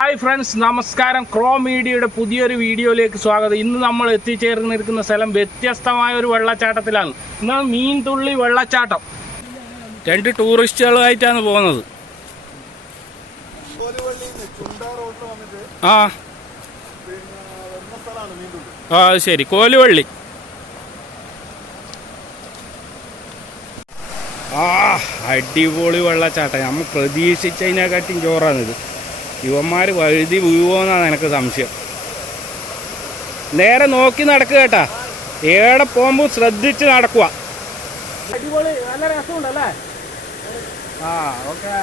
Hi friends നമസ്കാരം. ക്രോ മീഡിയയുടെ പുതിയൊരു വീഡിയോയിലേക്ക് സ്വാഗതം. ഇന്ന് നമ്മൾ എത്തിച്ചേർന്നിരിക്കുന്ന സ്ഥലം വ്യത്യസ്തമായ ഒരു വെള്ളച്ചാട്ടത്തിലാണ്. എന്നാൽ മീൻ തുള്ളി വെള്ളച്ചാട്ടം. രണ്ട് ടൂറിസ്റ്റുകളുമായിട്ടാണ് പോകുന്നത്. ആ. ആ ശരി. കോലുവള്ളി. ആ അടിപൊളി വെള്ളച്ചാട്ടം. നമ്മൾ പ്രതീക്ഷിച്ചതിനെക്കാട്ടും ചോറാണിത്. ഇവന്മാർ വഴുതി വീഴുമോന്നാണ് എനിക്ക് സംശയം. നേരെ നോക്കി നടക്കുക കേട്ടാ. ഏടെ പോകുമ്പോൾ ശ്രദ്ധിച്ച് നടക്കുക അടിപൊളി നല്ല രസമുണ്ടല്ലേ? ആ ഓക്കെ.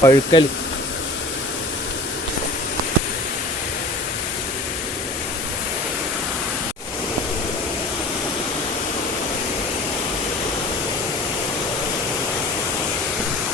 പഴുക്കൽ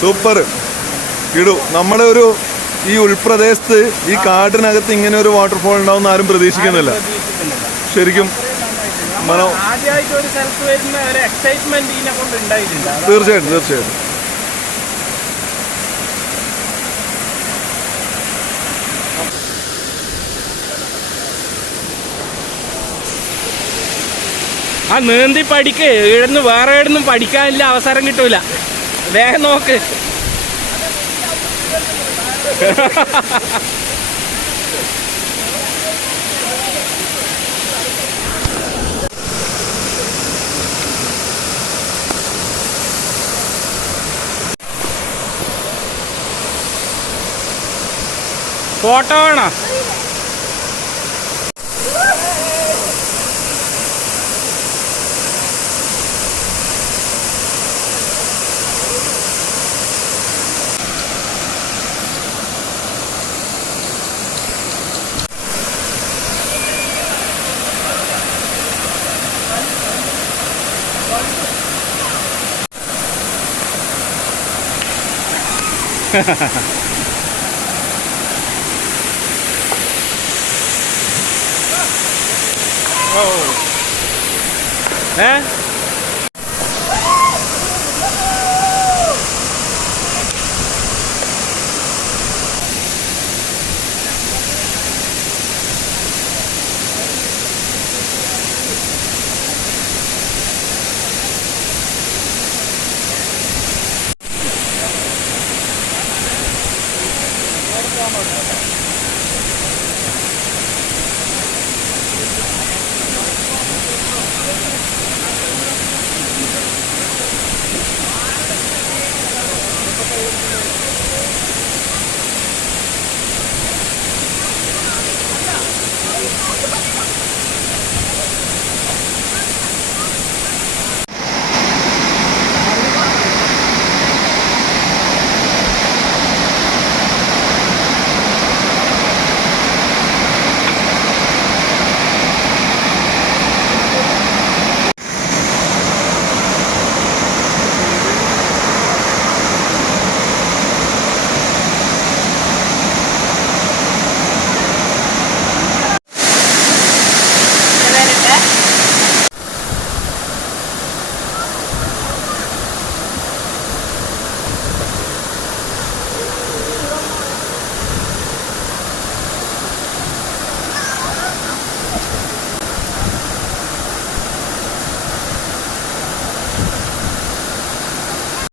സൂപ്പർ ഇടൂ നമ്മുടെ ഒരു ഈ ഉൾപ്രദേശത്ത് ഈ കാടിനകത്ത് ഇങ്ങനെ ഒരു വാട്ടർഫോൾ ഉണ്ടാവും ആരും പ്രതീക്ഷിക്കുന്നില്ല. ശരിക്കും മനോ ആദ്യമായിട്ട് ഒരു ആ നീന്തി പഠിക്ക്. ഇവിടുന്ന് വേറെ എവിടുന്നും പഠിക്കാനില്ല അവസരം കിട്ടൂല. വേഗം നോക്ക്. ഫോട്ടോ വേണോ? ハハハハ。Oh. Né? 頑張ってください。